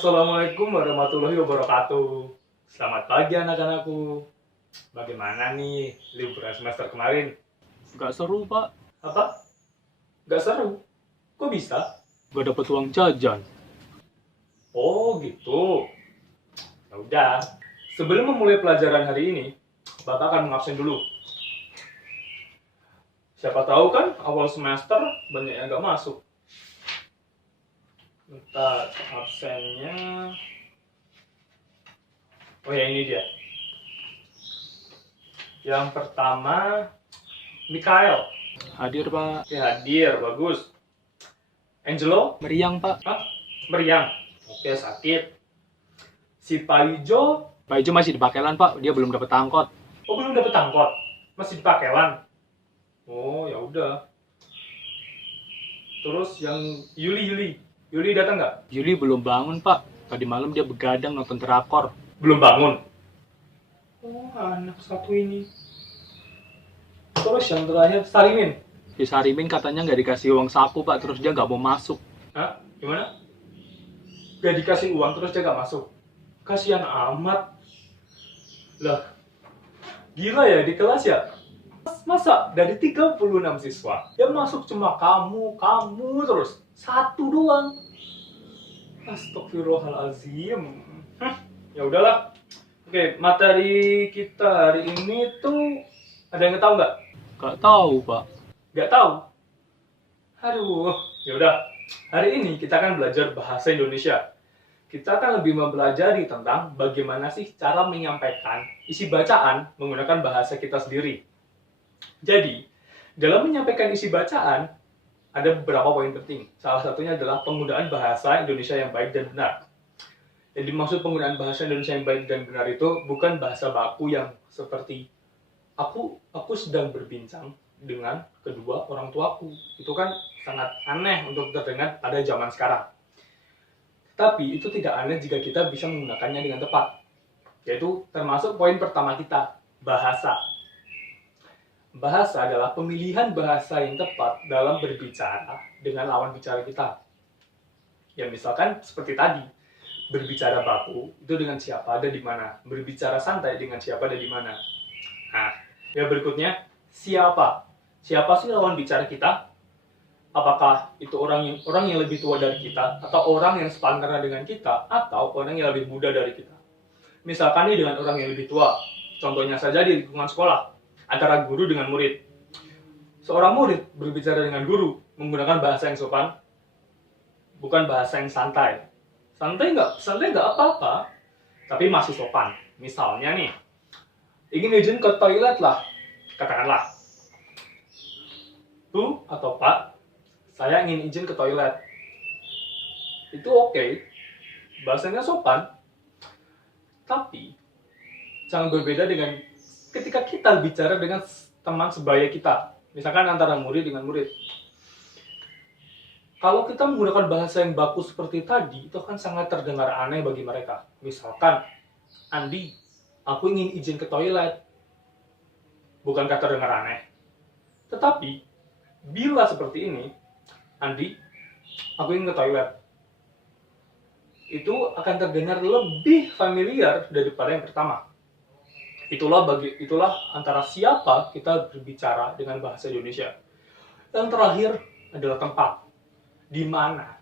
Assalamualaikum warahmatullahi wabarakatuh. Selamat pagi anak-anakku. Bagaimana nih liburan semester kemarin? Gak seru, Pak. Apa? Gak seru? Kok bisa? Gak dapet uang jajan. Oh gitu. Ya udah. Sebelum memulai pelajaran hari ini, Bapak akan mengabsen dulu. Siapa tahu kan awal semester banyak yang gak masuk. Bentar, absennya. Oh ya, ini dia. Yang pertama, Mikael. Hadir, Pak. Oke, hadir, bagus. Angelo, Meriang, Pak. hah? Meriang. Oke, sakit. Si Paijo, Pak Ijo masih di Pakelan, Pak. Dia belum dapet angkot. oh belum dapet angkot. Masih di Pakelan. Oh, ya udah. Terus yang Yuli datang nggak? Juli belum bangun, Pak. Tadi malam dia begadang nonton drakor. Belum bangun. Oh, anak satu ini. Terus yang terakhir, Sarimin. Si Sarimin katanya nggak dikasih uang saku, Pak. Terus dia nggak mau masuk. Hah? Gimana? Gak dikasih uang terus dia gak masuk. Kasihan amat. Lah, gila ya di kelas ya? Masa dari 36 siswa yang masuk cuma kamu terus. Satu doang. Astagfirullahalazim. Ya udahlah. Oke, materi kita hari ini tuh ada yang tahu nggak? Gak tahu, Pak. Nggak tahu. Aduh, ya udah. Hari ini kita akan belajar bahasa Indonesia. Kita akan lebih mempelajari tentang bagaimana sih cara menyampaikan isi bacaan menggunakan bahasa kita sendiri. Jadi, dalam menyampaikan isi bacaan, ada beberapa poin penting. Salah satunya adalah penggunaan bahasa Indonesia yang baik dan benar. Yang dimaksud penggunaan bahasa Indonesia yang baik dan benar itu bukan bahasa baku yang seperti aku sedang berbincang dengan kedua orang tuaku. Itu kan sangat aneh untuk terdengar pada zaman sekarang. Tapi itu tidak aneh jika kita bisa menggunakannya dengan tepat. Yaitu termasuk poin pertama kita, bahasa. Bahasa adalah pemilihan bahasa yang tepat dalam berbicara dengan lawan bicara kita. Ya misalkan seperti tadi, berbicara baku itu dengan siapa dan di mana. Berbicara santai dengan siapa dan di mana. Nah, yang berikutnya, siapa? Siapa sih lawan bicara kita? Apakah itu orang yang lebih tua dari kita, atau orang yang sepantaran dengan kita, atau orang yang lebih muda dari kita? Misalkan nih dengan orang yang lebih tua, contohnya saja di lingkungan sekolah, antara guru dengan murid. Seorang murid berbicara dengan guru menggunakan bahasa yang sopan, bukan bahasa yang santai. Santai nggak apa-apa, tapi masih sopan. Misalnya nih, ingin izin ke toilet lah, katakanlah, Bu atau Pak, saya ingin izin ke toilet. Itu oke, bahasanya sopan. Tapi, jangan berbeda dengan ketika kita bicara dengan teman sebaya kita. Misalkan antara murid dengan murid. Kalau kita menggunakan bahasa yang baku seperti tadi, itu akan sangat terdengar aneh bagi mereka. Misalkan, Andi, aku ingin izin ke toilet. Bukankah terdengar aneh? Tetapi, bila seperti ini, Andi, aku ingin ke toilet. Itu akan terdengar lebih familiar daripada yang pertama. Itulah antara siapa kita berbicara dengan bahasa Indonesia. Yang terakhir adalah tempat. Di mana?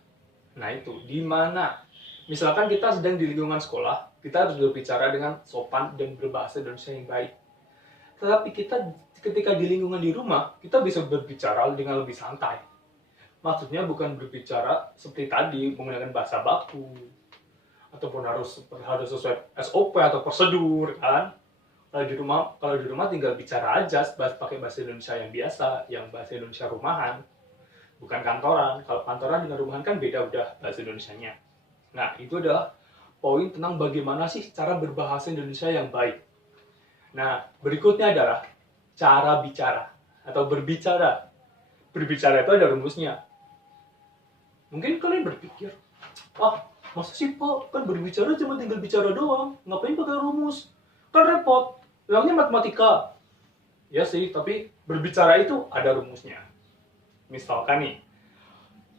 Nah itu, di mana? Misalkan kita sedang di lingkungan sekolah, kita harus berbicara dengan sopan dan berbahasa Indonesia yang baik. Tetapi kita ketika di lingkungan di rumah, kita bisa berbicara dengan lebih santai. Maksudnya bukan berbicara seperti tadi menggunakan bahasa baku ataupun harus sesuai SOP atau prosedur kan. Kalau di rumah tinggal bicara aja pakai bahasa Indonesia yang biasa, yang bahasa Indonesia rumahan, bukan kantoran. Kalau kantoran dengan rumahan kan beda udah bahasa Indonesianya. Nah, itu adalah poin tentang bagaimana sih cara berbahasa Indonesia yang baik. Nah, berikutnya adalah cara bicara atau berbicara. Berbicara itu ada rumusnya. Mungkin kalian berpikir, masa sih Pak, kan berbicara cuma tinggal bicara doang, ngapain pakai rumus? Kan repot, bilangnya matematika. Ya sih, tapi berbicara itu ada rumusnya. Misalkan nih,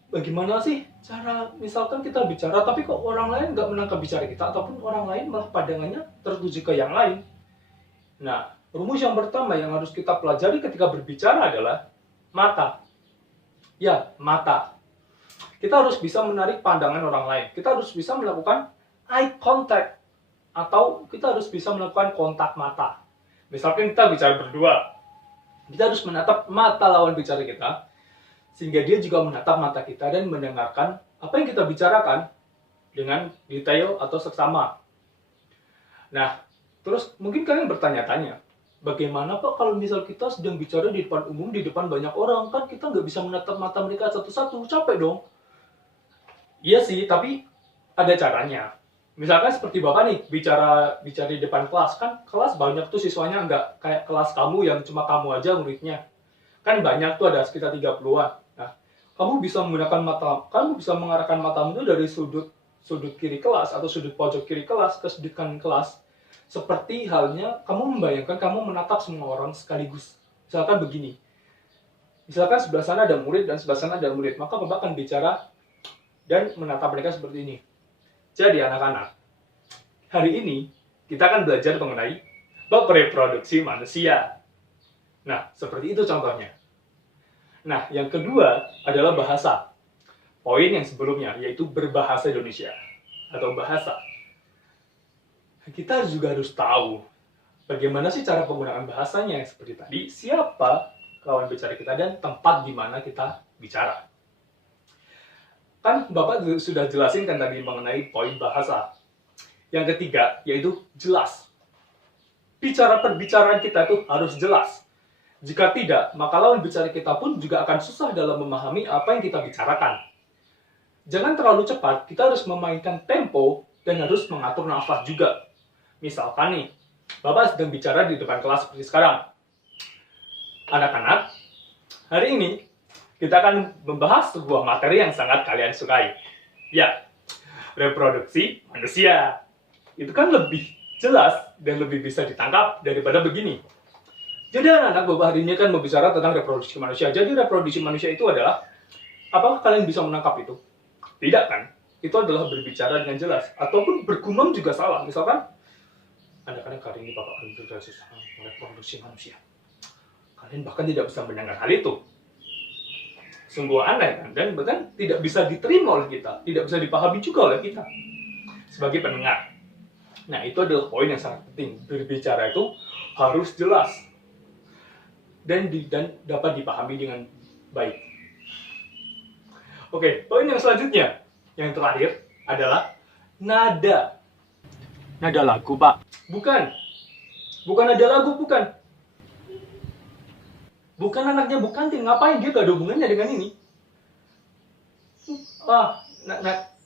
bagaimana sih cara misalkan kita bicara tapi kok orang lain nggak menangkap bicara kita, ataupun orang lain malah pandangannya tertuju ke yang lain. Nah, rumus yang pertama yang harus kita pelajari ketika berbicara adalah mata. Ya, mata. Kita harus bisa menarik pandangan orang lain. Kita harus bisa melakukan eye contact, atau kita harus bisa melakukan kontak mata. Misalkan kita bicara berdua, kita harus menatap mata lawan bicara kita, sehingga dia juga menatap mata kita dan mendengarkan apa yang kita bicarakan dengan detail atau seksama. Nah, terus mungkin kalian bertanya-tanya, bagaimana Pak kalau misal kita sedang bicara di depan umum, di depan banyak orang, kan kita nggak bisa menatap mata mereka satu-satu, capek dong. Iya sih, tapi ada caranya. Misalkan seperti Bapak nih, bicara di depan kelas, kan kelas banyak tuh siswanya, nggak kayak kelas kamu yang cuma kamu aja muridnya. Kan banyak tuh, ada sekitar 30-an. Nah, kamu bisa mengarahkan matamu itu dari sudut kiri kelas atau sudut pojok kiri kelas ke sudut kanan kelas. Seperti halnya kamu membayangkan kamu menatap semua orang sekaligus. Misalkan begini. Misalkan sebelah sana ada murid dan sebelah sana ada murid, maka Bapak akan bicara dan menatap mereka seperti ini. Jadi anak-anak, hari ini kita akan belajar mengenai bab reproduksi manusia. Nah, seperti itu contohnya. Nah, yang kedua adalah bahasa. Poin yang sebelumnya, yaitu berbahasa Indonesia atau bahasa. Kita juga harus tahu bagaimana sih cara penggunaan bahasanya, seperti tadi, siapa lawan bicara kita dan tempat di mana kita bicara. Kan Bapak sudah jelasin kan tadi mengenai poin bahasa. Yang ketiga, yaitu jelas. Perbicaraan kita itu harus jelas. Jika tidak, maka lawan bicara kita pun juga akan susah dalam memahami apa yang kita bicarakan. Jangan terlalu cepat, kita harus memainkan tempo dan harus mengatur nafas juga. Misalkan nih, Bapak sedang bicara di depan kelas seperti sekarang. Anak-anak, hari ini kita akan membahas sebuah materi yang sangat kalian sukai. Ya, reproduksi manusia. Itu kan lebih jelas dan lebih bisa ditangkap daripada begini. Jadi anak-anak, Bapak hari ini kan berbicara tentang reproduksi manusia. Jadi reproduksi manusia itu adalah, apakah kalian bisa menangkap itu? Tidak kan? Itu adalah berbicara dengan jelas. Ataupun bergumam juga salah. Misalkan, anak-anak hari ini Bapak akan berbicara tentang reproduksi manusia. Kalian bahkan tidak bisa mendengar hal itu. Sungguh aneh kan? Dan bahkan tidak bisa diterima oleh kita, tidak bisa dipahami juga oleh kita sebagai pendengar. Nah, itu adalah poin yang sangat penting. Berbicara itu harus jelas dan dapat dipahami dengan baik. Oke, poin yang selanjutnya, yang terakhir adalah nada. Nada lagu, Pak. Bukan nada lagu, bukan. Bukan anaknya Bukantin, ngapain dia gak ada hubungannya dengan ini?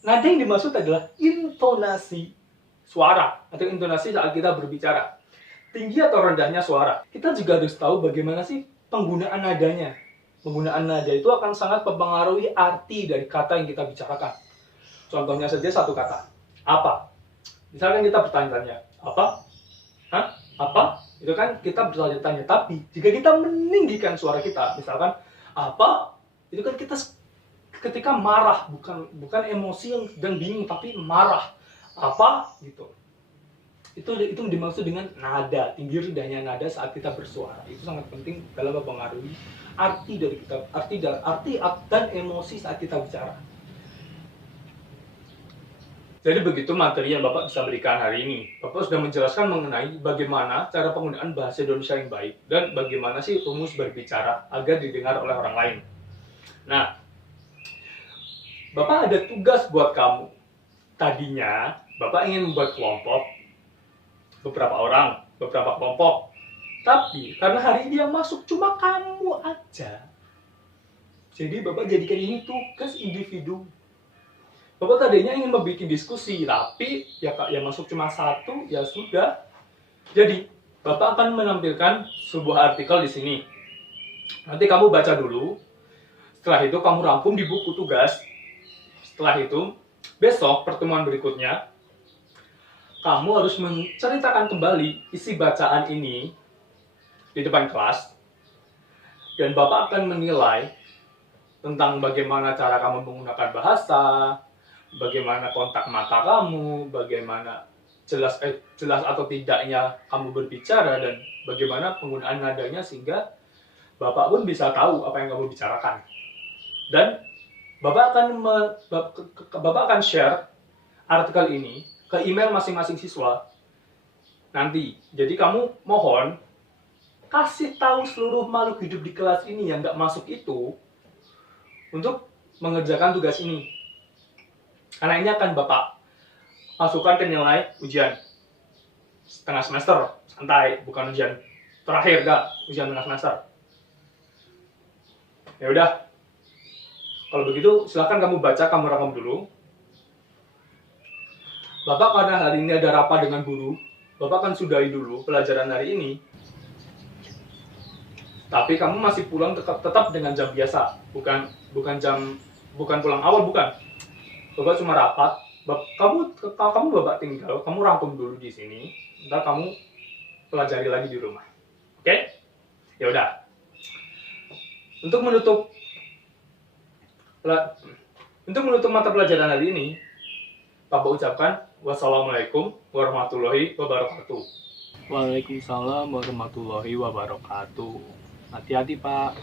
Nada yang dimaksud adalah intonasi suara atau intonasi saat kita berbicara. Tinggi atau rendahnya suara. Kita juga harus tahu bagaimana sih penggunaan nadanya. Penggunaan nada itu akan sangat mempengaruhi arti dari kata yang kita bicarakan. Contohnya saja satu kata, apa. Misalkan kita bertanya-tanya, apa? Hah? Apa? Itu kan kita bertanya-tanya, tapi jika kita meninggikan suara kita, misalkan apa, itu kan kita ketika marah, bukan emosi yang sedang bingung, tapi marah, apa gitu. Itu dimaksud dengan nada, tinggi rendahnya nada saat kita bersuara. Itu sangat penting dalam mempengaruhi arti dari kita, arti dan emosi saat kita bicara. Jadi begitu materi yang Bapak bisa berikan hari ini. Bapak sudah menjelaskan mengenai bagaimana cara penggunaan bahasa Indonesia yang baik dan bagaimana sih rumus berbicara agar didengar oleh orang lain. Nah, Bapak ada tugas buat kamu. Tadinya Bapak ingin membuat kelompok, beberapa kelompok. Tapi karena hari ini yang masuk cuma kamu aja, jadi Bapak jadikan ini tugas individu. Bapak tadinya ingin membuat diskusi, tapi yang masuk cuma satu, ya sudah. Jadi, Bapak akan menampilkan sebuah artikel di sini. Nanti kamu baca dulu. Setelah itu kamu rangkum di buku tugas. Setelah itu, besok pertemuan berikutnya, kamu harus menceritakan kembali isi bacaan ini di depan kelas. Dan Bapak akan menilai tentang bagaimana cara kamu menggunakan bahasa, bagaimana kontak mata kamu, bagaimana jelas atau tidaknya kamu berbicara, dan bagaimana penggunaan nadanya sehingga Bapak pun bisa tahu apa yang kamu bicarakan. Dan Bapak akan share artikel ini ke email masing-masing siswa nanti. Jadi kamu mohon kasih tahu seluruh makhluk hidup di kelas ini yang nggak masuk itu untuk mengerjakan tugas ini. Karena ini akan Bapak masukkan ke nilai ujian setengah semester, santai, bukan ujian terakhir, enggak, ujian tengah semester. Ya udah, kalau begitu silahkan kamu baca, kamu rekam dulu. Bapak karena hari ini ada rapat dengan guru, Bapak akan sudahi dulu pelajaran hari ini. Tapi kamu masih pulang tetap dengan jam biasa, bukan pulang awal, bukan. Bapak cuma rapat, kamu Bapak tinggal, kamu rangkum dulu di sini, ntar kamu pelajari lagi di rumah. Oke? Ya udah. Untuk menutup mata pelajaran hari ini, Bapak ucapkan wassalamualaikum warahmatullahi wabarakatuh. Waalaikumsalam warahmatullahi wabarakatuh. Hati-hati, Pak.